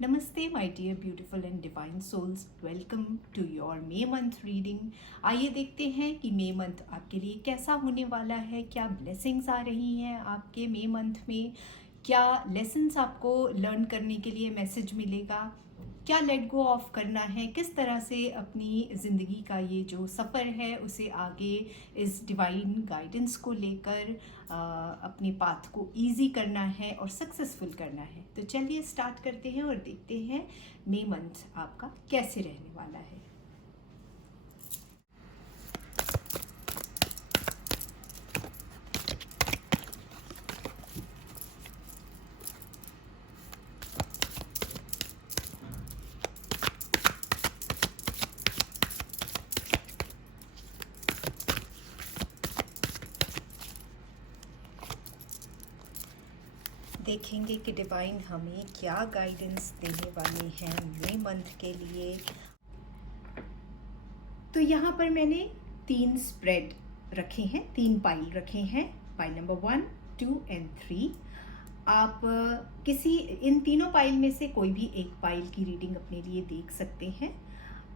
नमस्ते my dear beautiful and divine souls, welcome to your May month reading. आइए देखते हैं कि मे मंथ आपके लिए कैसा होने वाला है। क्या ब्लेसिंग्स आ रही हैं आपके मे मंथ में, क्या लेसन्स आपको लर्न करने के लिए मैसेज मिलेगा, क्या लेट गो ऑफ करना है, किस तरह से अपनी ज़िंदगी का ये जो सफ़र है उसे आगे इस डिवाइन गाइडेंस को लेकर अपने पाथ को इजी करना है और सक्सेसफुल करना है। तो चलिए स्टार्ट करते हैं और देखते हैं मे मंथ आपका कैसे रहने वाला है। देखेंगे कि डिवाइन हमें क्या गाइडेंस देने वाले हैं मे मंथ के लिए। तो यहाँ पर मैंने 3 स्प्रेड रखे हैं, 3 पाइल रखे हैं, पाइल नंबर 1, 2 एंड 3। आप किसी इन तीनों पाइल में से कोई भी एक पाइल की रीडिंग अपने लिए देख सकते हैं।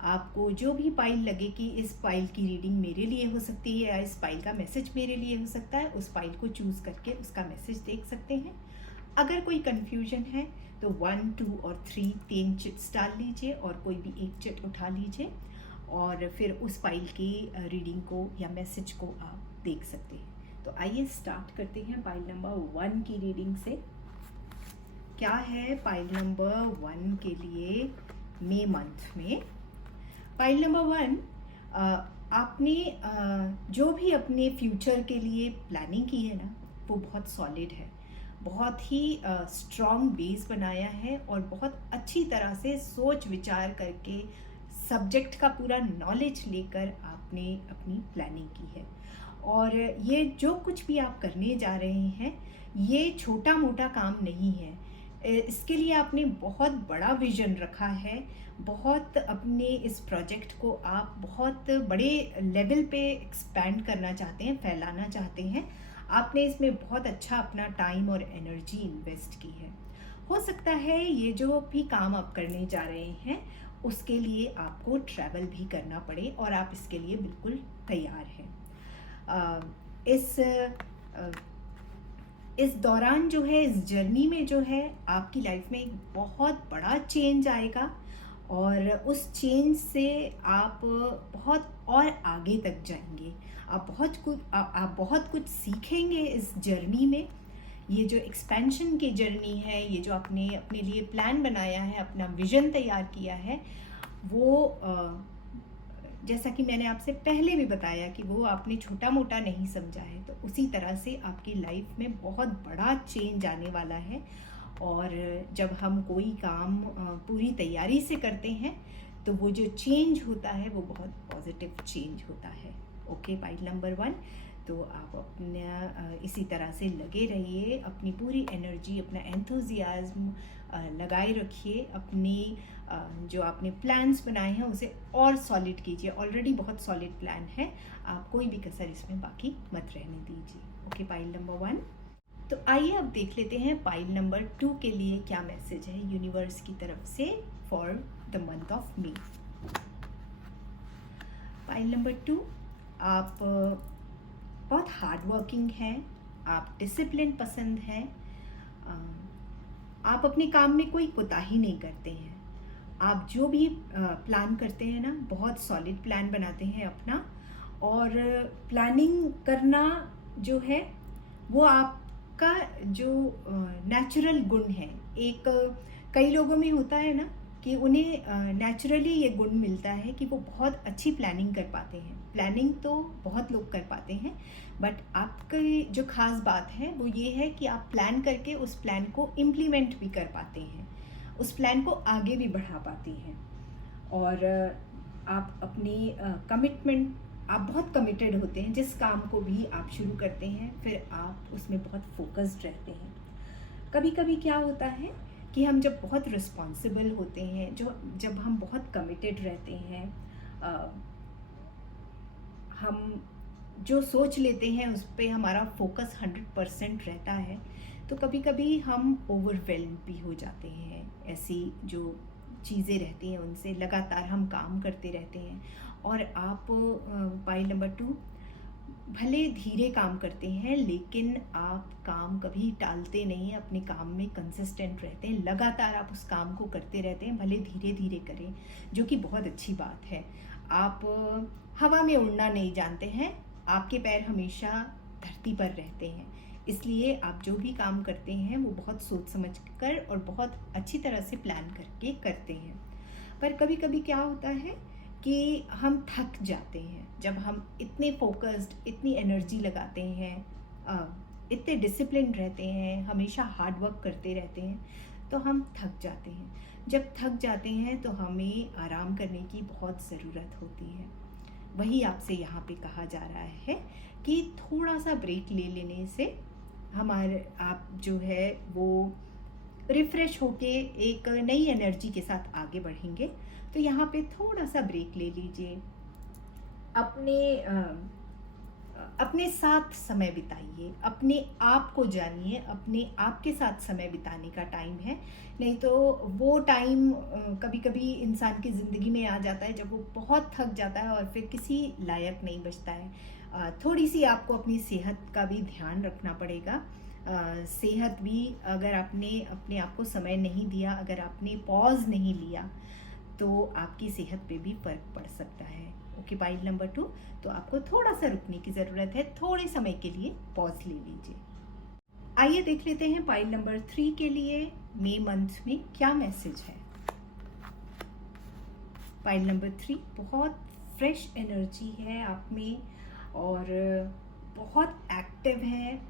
आपको जो भी पाइल लगे कि इस पाइल की रीडिंग मेरे लिए हो सकती है या इस पाइल का मैसेज मेरे लिए हो सकता है, उस पाइल को चूज करके उसका मैसेज देख सकते हैं। अगर कोई कंफ्यूजन है तो 1, 2 और 3 तीन चिट्स डाल लीजिए और कोई भी एक चिट उठा लीजिए और फिर उस पाइल की रीडिंग को या मैसेज को आप देख सकते हैं। तो आइए स्टार्ट करते हैं पाइल नंबर 1 की रीडिंग से। क्या है पाइल नंबर 1 के लिए मे मंथ में। पाइल नंबर 1, आपने जो भी अपने फ्यूचर के लिए प्लानिंग की है ना, वो बहुत सॉलिड है, बहुत ही स्ट्रॉन्ग बेस बनाया है और बहुत अच्छी तरह से सोच विचार करके सब्जेक्ट का पूरा नॉलेज लेकर आपने अपनी प्लानिंग की है। और ये जो कुछ भी आप करने जा रहे हैं, ये छोटा मोटा काम नहीं है। इसके लिए आपने बहुत बड़ा विजन रखा है, बहुत अपने इस प्रोजेक्ट को आप बहुत बड़े लेवल पे एक्सपैंड करना चाहते हैं, फैलाना चाहते हैं। आपने इसमें बहुत अच्छा अपना टाइम और एनर्जी इन्वेस्ट की है। हो सकता है ये जो भी काम आप करने जा रहे हैं उसके लिए आपको ट्रैवल भी करना पड़े और आप इसके लिए बिल्कुल तैयार हैं। इस दौरान जो है, इस जर्नी में जो है, आपकी लाइफ में एक बहुत बड़ा चेंज आएगा और उस चेंज से आप बहुत और आगे तक जाएंगे। आप बहुत कुछ सीखेंगे इस जर्नी में। ये जो एक्सपेंशन की जर्नी है, ये जो आपने अपने लिए प्लान बनाया है, अपना विजन तैयार किया है, वो जैसा कि मैंने आपसे पहले भी बताया कि वो आपने छोटा मोटा नहीं समझा है। तो उसी तरह से आपकी लाइफ में बहुत बड़ा चेंज आने वाला है। और जब हम कोई काम पूरी तैयारी से करते हैं तो वो जो चेंज होता है वो बहुत पॉजिटिव चेंज होता है। ओके, पाइल नंबर 1, तो आप अपना इसी तरह से लगे रहिए, अपनी पूरी एनर्जी, अपना एंथुजियाज्म लगाए रखिए। अपनी जो आपने प्लान्स बनाए हैं उसे और सॉलिड कीजिए। ऑलरेडी बहुत सॉलिड प्लान है, आप कोई भी कसर इसमें बाकी मत रहने दीजिए। Okay, pile number 1। तो आइए अब देख लेते हैं पाइल नंबर 2 के लिए क्या मैसेज है यूनिवर्स की तरफ से for the month of May. Pile number 2, आप बहुत हार्ड वर्किंग हैं, आप डिसिप्लिन पसंद हैं, आप अपने काम में कोई कोताही नहीं करते हैं। आप जो भी प्लान करते हैं ना, बहुत सॉलिड प्लान बनाते हैं अपना। और प्लानिंग करना जो है वो आपका जो नेचुरल गुण है। एक कई लोगों में होता है ना कि उन्हें नेचुरली ये गुण मिलता है कि वो बहुत अच्छी प्लानिंग कर पाते हैं। प्लानिंग तो बहुत लोग कर पाते हैं, बट आपकी जो खास बात है वो ये है कि आप प्लान करके उस प्लान को इम्प्लीमेंट भी कर पाते हैं, उस प्लान को आगे भी बढ़ा पाते हैं। और आप अपनी कमिटमेंट, आप बहुत कमिटेड होते हैं। जिस काम को भी आप शुरू करते हैं फिर आप उसमें बहुत फोकस्ड रहते हैं। कभी कभी क्या होता है कि हम जब बहुत रिस्पॉन्सिबल होते हैं, जब हम बहुत कमिटेड रहते हैं, हम जो सोच लेते हैं उस पर हमारा फोकस 100% रहता है, तो कभी कभी हम ओवरवेल्म भी हो जाते हैं। ऐसी जो चीज़ें रहती हैं उनसे लगातार हम काम करते रहते हैं। और आप पाइल नंबर 2, भले धीरे काम करते हैं लेकिन आप काम कभी टालते नहीं, अपने काम में कंसिस्टेंट रहते हैं, लगातार आप उस काम को करते रहते हैं, भले धीरे धीरे करें, जो कि बहुत अच्छी बात है। आप हवा में उड़ना नहीं जानते हैं, आपके पैर हमेशा धरती पर रहते हैं, इसलिए आप जो भी काम करते हैं वो बहुत सोच समझ कर और बहुत अच्छी तरह से प्लान करके करते हैं। पर कभी कभी क्या होता है कि हम थक जाते हैं। जब हम इतने फोकस्ड, इतनी एनर्जी लगाते हैं, इतने डिसिप्लिन रहते हैं, हमेशा हार्ड वर्क करते रहते हैं, तो हम थक जाते हैं। जब थक जाते हैं तो हमें आराम करने की बहुत ज़रूरत होती है। वही आपसे यहाँ पे कहा जा रहा है कि थोड़ा सा ब्रेक ले लेने से हमारे आप जो है वो रिफ्रेश होके एक नई एनर्जी के साथ आगे बढ़ेंगे। तो यहाँ पे थोड़ा सा ब्रेक ले लीजिए, अपने साथ समय बिताइए, अपने आप को जानिए, अपने आप के साथ समय बिताने का टाइम है। नहीं तो वो टाइम कभी कभी इंसान की ज़िंदगी में आ जाता है जब वो बहुत थक जाता है और फिर किसी लायक नहीं बचता है। थोड़ी सी आपको अपनी सेहत का भी ध्यान रखना पड़ेगा। सेहत भी, अगर आपने अपने आप को समय नहीं दिया, अगर आपने पॉज नहीं लिया, तो आपकी सेहत पे भी फर्क पड़ सकता है। ओके, पाइल नंबर 2, तो आपको थोड़ा सा रुकने की ज़रूरत है, थोड़े समय के लिए पॉज ले लीजिए। आइए देख लेते हैं पाइल नंबर 3 के लिए मई मंथ में क्या मैसेज है। पाइल नंबर 3, बहुत फ्रेश एनर्जी है आप में और बहुत एक्टिव है,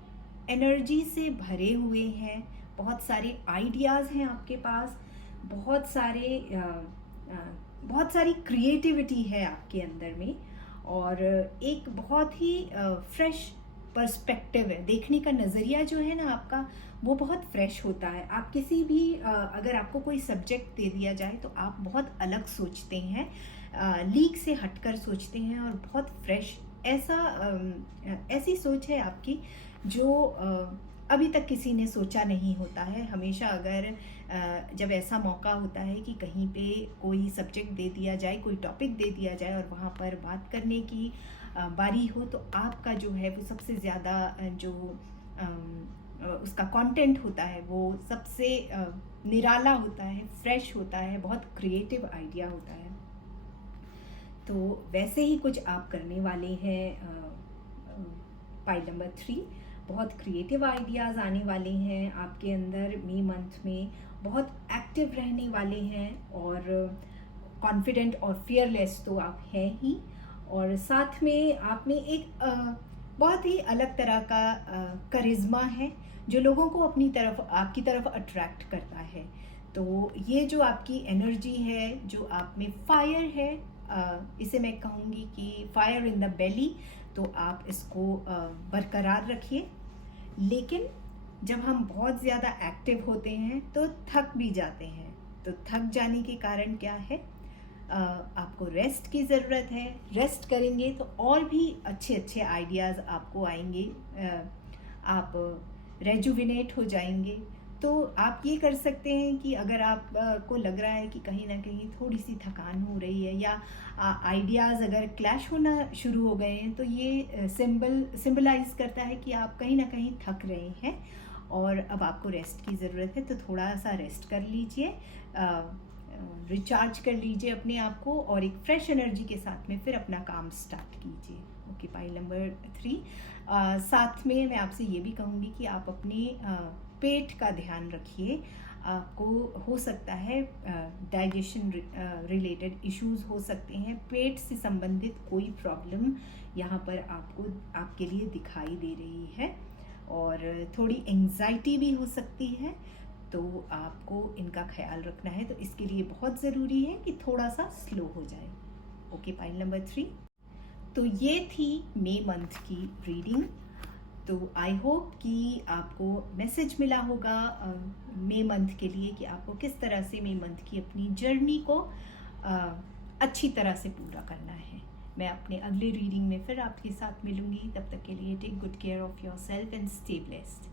एनर्जी से भरे हुए हैं, बहुत सारे आइडियाज़ हैं आपके पास, बहुत सारी क्रिएटिविटी है आपके अंदर में, और एक बहुत ही फ्रेश पर्सपेक्टिव है। देखने का नज़रिया जो है ना आपका, वो बहुत फ्रेश होता है। आप किसी भी अगर आपको कोई सब्जेक्ट दे दिया जाए तो आप बहुत अलग सोचते हैं, लीक से हटकर सोचते हैं और बहुत फ्रेश, ऐसी सोच है आपकी जो अभी तक किसी ने सोचा नहीं होता है। हमेशा अगर जब ऐसा मौका होता है कि कहीं पे कोई सब्जेक्ट दे दिया जाए, कोई टॉपिक दे दिया जाए और वहाँ पर बात करने की बारी हो, तो आपका जो है वो सबसे ज़्यादा जो उसका कंटेंट होता है वो सबसे निराला होता है, फ्रेश होता है, बहुत क्रिएटिव आइडिया होता है। तो वैसे ही कुछ आप करने वाले हैं। पाइल नंबर 3, बहुत क्रिएटिव आइडियाज़ आने वाले हैं आपके अंदर मई मंथ में, बहुत एक्टिव रहने वाले हैं और कॉन्फिडेंट और फियरलेस तो आप हैं ही, और साथ में आप में एक बहुत ही अलग तरह का करिश्मा है जो लोगों को अपनी तरफ, आपकी तरफ अट्रैक्ट करता है। तो ये जो आपकी एनर्जी है, जो आप में फायर है, इसे मैं कहूँगी कि फायर इन द बेली, तो आप इसको बरकरार रखिए। लेकिन जब हम बहुत ज़्यादा एक्टिव होते हैं तो थक भी जाते हैं। तो थक जाने के कारण क्या है, आपको रेस्ट की ज़रूरत है। रेस्ट करेंगे तो और भी अच्छे अच्छे आइडियाज़ आपको आएंगे, आप रेजुविनेट हो जाएंगे। तो आप ये कर सकते हैं कि अगर आप को लग रहा है कि कहीं ना कहीं थोड़ी सी थकान हो रही है या आइडियाज़ अगर क्लैश होना शुरू हो गए हैं, तो ये सिंबलाइज करता है कि आप कहीं ना कहीं थक रहे हैं और अब आपको रेस्ट की ज़रूरत है। तो थोड़ा सा रेस्ट कर लीजिए, रिचार्ज कर लीजिए अपने आप को और एक फ्रेश एनर्जी के साथ में फिर अपना काम स्टार्ट कीजिए। ओके, पाइल नंबर 3, साथ में मैं आपसे ये भी कहूँगी कि आप अपने पेट का ध्यान रखिए। आपको हो सकता है डाइजेशन रिलेटेड इश्यूज हो सकते हैं, पेट से संबंधित कोई प्रॉब्लम यहाँ पर आपको, आपके लिए दिखाई दे रही है और थोड़ी एंजाइटी भी हो सकती है। तो आपको इनका ख्याल रखना है, तो इसके लिए बहुत ज़रूरी है कि थोड़ा सा स्लो हो जाए। ओके, पाइल नंबर 3, तो ये थी मई मंथ की रीडिंग। तो आई होप कि आपको मैसेज मिला होगा मई मंथ के लिए कि आपको किस तरह से मई मंथ की अपनी जर्नी को अच्छी तरह से पूरा करना है। मैं अपने अगले रीडिंग में फिर आपके साथ मिलूंगी। तब तक के लिए take good care of yourself and stay blessed.